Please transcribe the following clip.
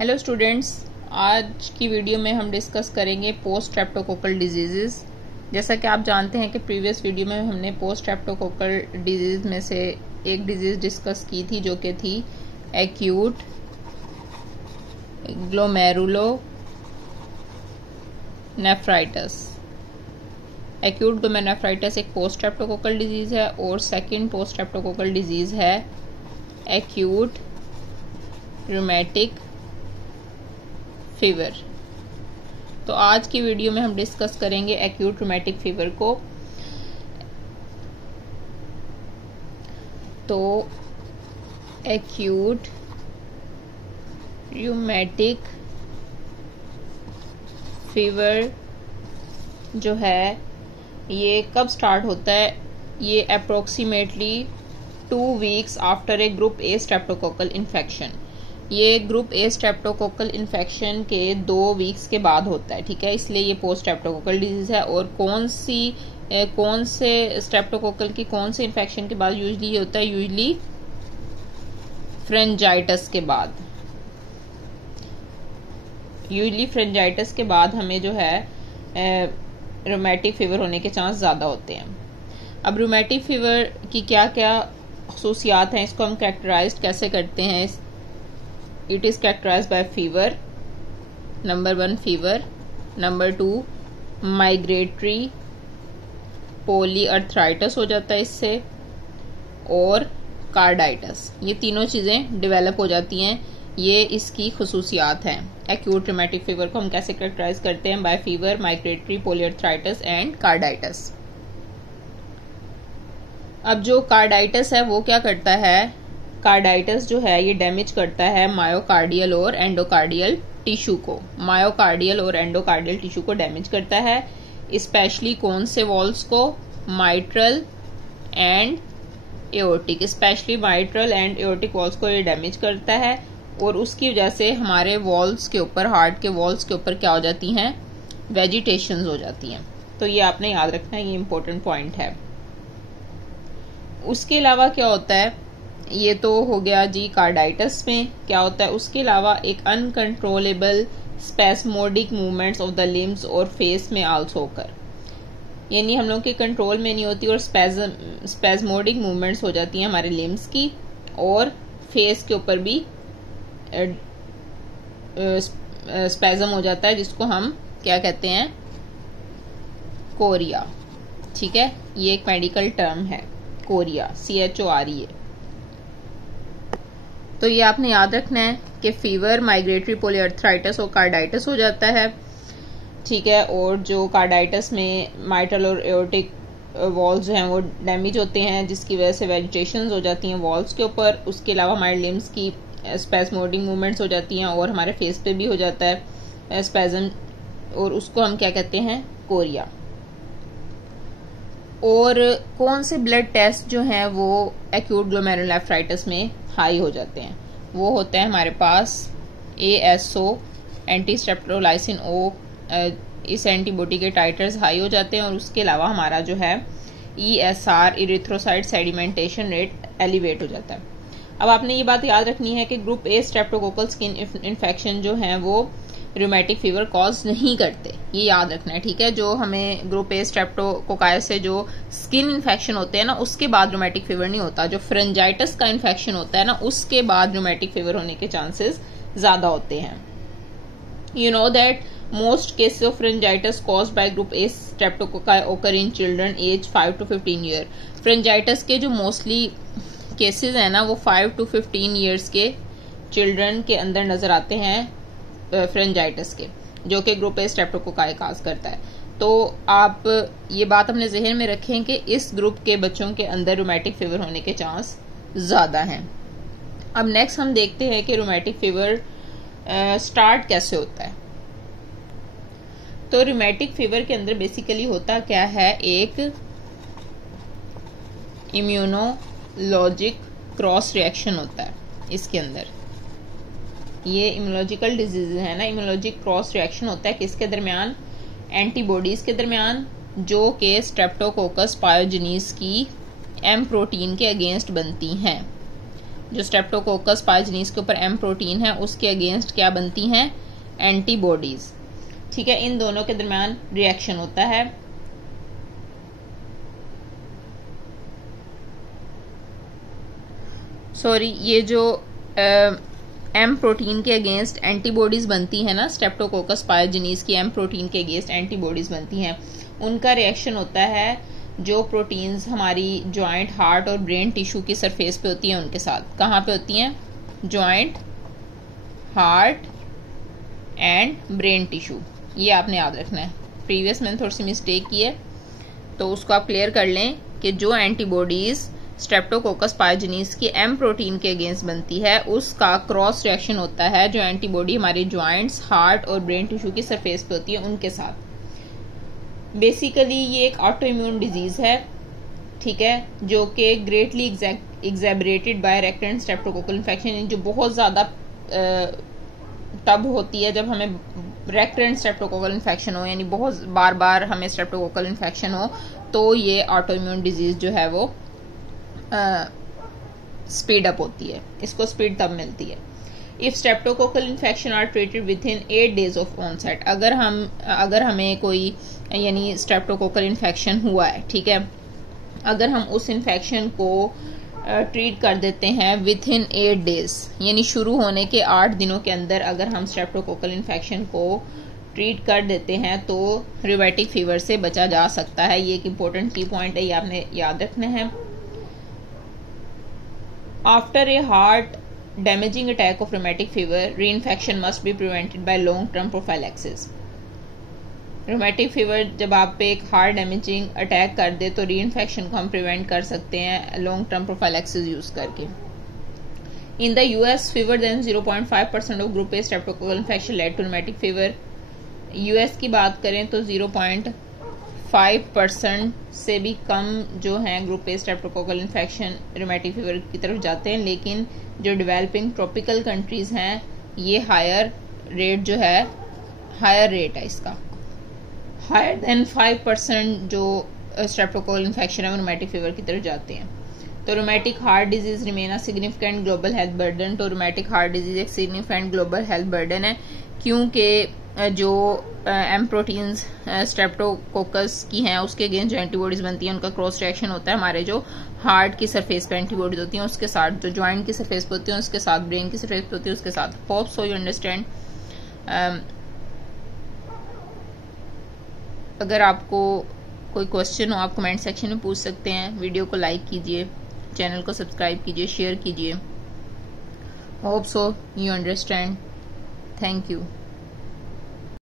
Hello students, आज की video में हम डिस्कस करेंगे पोस्ट स्ट्रेप्टोकोकल डिजीज़। जैसा कि आप जानते हैं कि प्रीवियस वीडियो में हमने पोस्ट स्ट्रेप्टोकोकल डिजीज़ में से एक डिजीज़ डिस्कस की थी जो कि थी एक्यूट ग्लोमेरुलोनेफ्राइटिस। एक्यूट ग्लोमेरुलोनेफ्राइटिस एक पोस्ट स्ट्रेप्टोकोकल डिजीज़ है और सेकंड पोस्ट स्ट्रेप्टोकोकल डिजीज़ है एक्यूट रूमेटिक फीवर। तो आज की वीडियो में हम डिस्कस करेंगे एक्यूट रूमेटिक फीवर को। तो एक्यूट रूमेटिक फीवर जो है ये कब स्टार्ट होता है? ये approximately 2 weeks after a group A streptococcal infection. ये ग्रुप ए स्ट्रेप्टोकोकल इन्फेक्शन के 2 वीक्स के बाद होता है, ठीक है। इसलिए ये पोस्ट स्ट्रेप्टोकोकल डिजीज है। और कौन से स्ट्रेप्टोकोकल की कौन से इन्फेक्शन के बाद यूजली होता है? यूजली फ्रेंजाइटिस के बाद। यूजली फ्रेंजाइटिस के बाद हमें जो है रूमेटिक फीवर होने के चांस ज़्यादा होते हैं। अब रूमेटिक फीवर की क्या क्या खसूसियात हैं, इसको हम कैरेक्टराइज कैसे करते हैं? It is characterise by fever. Number 1 fever, number 2 migratory polyarthritis हो जाता है इससे, और कार्डाइटिस। ये तीनों चीज़ें डेवलप हो जाती हैं। ये इसकी खसूसियात हैं। एक्यूट रूमेटिक फीवर को हम कैसे कैरेक्टराइज करते हैं? By fever, migratory polyarthritis and carditis. अब जो कार्डाइटिस है वो क्या करता है? कार्डाइटिस जो है ये डैमेज करता है मायोकार्डियल और एंडोकार्डियल टिश्यू को। मायोकार्डियल और एंडोकार्डियल टिश्यू को डैमेज करता है, स्पेशली कौन से वॉल्स को? Mitral and aortic. Specially mitral and aortic walls को ये डैमेज करता है और उसकी वजह से हमारे वॉल्स के ऊपर, हार्ट के वॉल्स के ऊपर क्या हो जाती हैं? वेजिटेशंस हो जाती हैं। तो ये आपने याद रखना है, ये इंपॉर्टेंट पॉइंट है। उसके अलावा क्या होता है? ये तो हो गया जी कार्डाइटिस में क्या होता है। उसके अलावा एक uncontrollable spasmodic movements of the limbs और फेस में आल्सो ओकर, यानी हम लोग के कंट्रोल में नहीं होती और स्पेस्मोडिक मूवमेंट्स हो जाती हैं हमारे लिम्स की, और फेस के ऊपर भी स्पेज्म हो जाता है, जिसको हम क्या कहते हैं? कोरिया, ठीक है। ये एक मेडिकल टर्म है, कोरिया, CHOREA। तो ये आपने याद रखना है कि फीवर, माइग्रेटरी पॉलीआर्थराइटिस और कार्डाइटिस हो जाता है, ठीक है। और जो कार्डाइटिस में माइट्रल और एओर्टिक वॉल्स जो हैं वो डैमेज होते हैं, जिसकी वजह से वेजिटेशंस हो जाती हैं वॉल्स के ऊपर। उसके अलावा हमारे लिम्स की स्पेस्मोडिक मूवमेंट्स हो जाती हैं और हमारे फेस पे भी हो जाता है स्पेज्म, और उसको हम क्या कहते हैं? कोरिया। और कौन से ब्लड टेस्ट जो हैं वो एक्यूट ग्लोमेरुलोनेफ्राइटिस में हाई हो जाते हैं? वो होता है हमारे पास ASO, एंटी स्ट्रेप्टोलाइसिन O। इस एंटीबॉडी के टाइटर्स हाई हो जाते हैं। और उसके अलावा हमारा जो है ESR, erythrocyte sedimentation rate elevate हो जाता है। अब आपने ये बात याद रखनी है कि group A streptococcal skin infection जो है वो रूमेटिक फीवर कॉज नहीं करते, ये याद रखना है, ठीक है। जो हमें ग्रुप ए स्ट्रेप्टोकोकाई से जो स्किन इन्फेक्शन होते हैं ना, उसके बाद रूमेटिक फीवर नहीं होता। जो फ्रेंजाइटिस का इन्फेक्शन होता है ना, उसके बाद रूमेटिक फीवर होने के चांसेस ज्यादा होते हैं। You know that most cases of pharyngitis caused by group A streptococci occur in children age 5 to 15 year। Pharyngitis के जो मोस्टली केसेस हैं ना, वो 5 to 15 years के चिल्ड्रन के अंदर नजर आते हैं, फ्रेंजाइटिस के, जो कि ग्रुप ए स्ट्रेप्टोकोकाई काज करता है। तो आप ये बात अपने जहन में रखें कि इस ग्रुप के बच्चों के अंदर रूमेटिक फीवर होने के चांस ज्यादा हैं। अब नेक्स्ट हम देखते हैं कि रूमेटिक फीवर स्टार्ट कैसे होता है। तो रूमेटिक फीवर के अंदर बेसिकली होता क्या है? एक इम्यूनोलॉजिक क्रॉस रिएक्शन होता है इसके अंदर। ये इम्यूनोलॉजिकल डिजीज है ना, इम्यूनोलॉजिक क्रॉस रिएक्शन होता है किसके दरमियान? एंटीबॉडीज के दरमियान, जो कि स्ट्रेप्टोकोकस पायोजेनिस की M प्रोटीन के अगेंस्ट बनती हैं। जो स्ट्रेप्टोकोकस पायजनीस के ऊपर एम प्रोटीन है उसके अगेंस्ट क्या बनती हैं, एंटीबॉडीज। ठीक है, इन दोनों के दरमियान रिएक्शन होता है। सॉरी, ये जो एम प्रोटीन के अगेंस्ट एंटीबॉडीज बनती है ना, स्ट्रेप्टोकोकस पायजनीस की एम प्रोटीन के अगेंस्ट एंटीबॉडीज बनती हैं, उनका रिएक्शन होता है जो प्रोटीन्स हमारी जॉइंट, हार्ट और ब्रेन टिश्यू की सरफेस पे होती हैं उनके साथ। कहाँ पे होती हैं, joint, heart and brain tissue, ये आपने याद रखना है। प्रीवियस मैंने थोड़ी सी मिस्टेक की है, तो उसको आप क्लियर कर लें कि जो एंटीबॉडीज स्ट्रेप्टोकोकस पायजनीस की एम प्रोटीन के अगेंस्ट बनती है उसका क्रॉस रिएक्शन होता है जो एंटीबॉडी हमारी जॉइंट्स, हार्ट और ब्रेन टिश्यू की सरफेस पे होती है उनके साथ। बेसिकली ये एक ऑटो इम्यून डिजीज है, ठीक है, जो कि greatly exacerbated by recurrent streptococcal infection, जो बहुत ज्यादा तब होती है जब हमें रेकरेंट स्ट्रेप्टोकोकल इन्फेक्शन हो, यानी बहुत बार बार हमें स्ट्रेप्टोकोकल इन्फेक्शन हो, तो ये ऑटो इम्यून डिजीज जो है वो स्पीड अप होती है, इसको स्पीड तब मिलती है। If streptococcal infection are treated within 8 days of onset, अगर हमें कोई यानी स्ट्रेप्टोकोकल इन्फेक्शन हुआ है, ठीक है, अगर हम उस इन्फेक्शन को ट्रीट कर देते हैं विद इन 8 days, यानी शुरू होने के 8 दिनों के अंदर अगर हम स्ट्रेप्टोकोकल इन्फेक्शन को ट्रीट कर देते हैं तो रूमेटिक फीवर से बचा जा सकता है। ये एक इंपॉर्टेंट की पॉइंट है, ये आपने याद रखना है। After a heart damaging attack of rheumatic fever, reinfection must be prevented by long-term prophylaxis. Rheumatic fever जब आप पे एक हार्ट डैमेजिंग अटैक कर दे तो रीइन्फेक्शन को हम प्रिवेंट कर सकते हैं लॉन्ग टर्म प्रोफाइलैक्सिस यूज करके। In the US fewer than 0.5% of group A streptococcal infection led to rheumatic fever। US की बात करें तो 0.5% से भी कम जो है group A streptococcal infection rheumatic fever की तरफ जाते हैं, लेकिन जो डेवलपिंग ट्रॉपिकल कंट्रीज हैं ये हायर रेट है इसका, हायर देन 5% जो स्ट्रेप्टोकोकल इन्फेक्शन है rheumatic fever की तरफ जाते हैं। तो rheumatic heart disease remain a significant global health burden। तो rheumatic heart disease एक significant global health burden है, क्योंकि जो एम प्रोटीन्स स्ट्रेप्टोकोकस की हैं उसके अगेंस्ट जो एंटीबॉडीज बनती हैं उनका क्रॉस रिएक्शन होता है हमारे जो हार्ट की सरफेस पे एंटीबॉडीज होती हैं उसके साथ, जो जॉइंट की सरफेस पे होती हैं उसके साथ, ब्रेन की सरफेस पे होती है उसके साथ। Hope so you understand. अगर आपको कोई क्वेश्चन हो आप कमेंट सेक्शन में पूछ सकते हैं। वीडियो को लाइक कीजिए, चैनल को सब्सक्राइब कीजिए, शेयर कीजिए। Hope so you understand. Thank you.